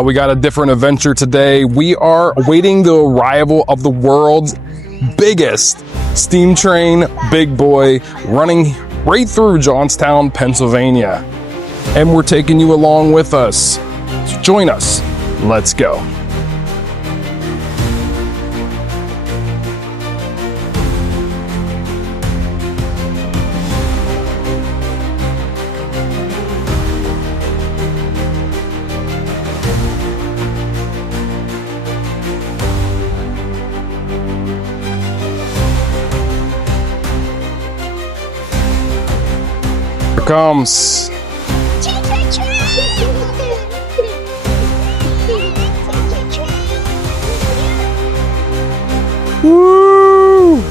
We got a different adventure today. We are awaiting the arrival of the world's biggest steam train, big boy, running right through Johnstown, Pennsylvania. And we're taking you along with us. So join us. Let's go. Here comes. Woo!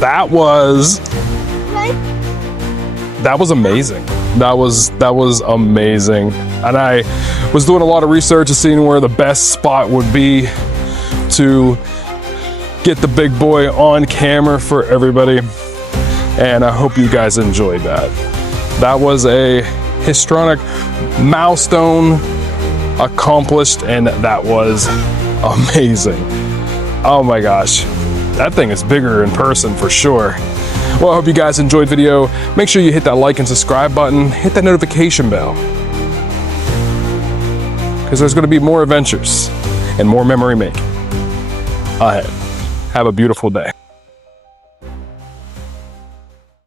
That was amazing. That was amazing. And I was doing a lot of research and seeing where the best spot would be to get the big boy on camera for everybody. And I hope you guys enjoyed that. That was a historic milestone accomplished, and that was amazing. Oh my gosh. That thing is bigger in person for sure. Well, I hope you guys enjoyed the video. Make sure you hit that like and subscribe button. Hit that notification bell, because there's going to be more adventures and more memory making ahead. Have a beautiful day.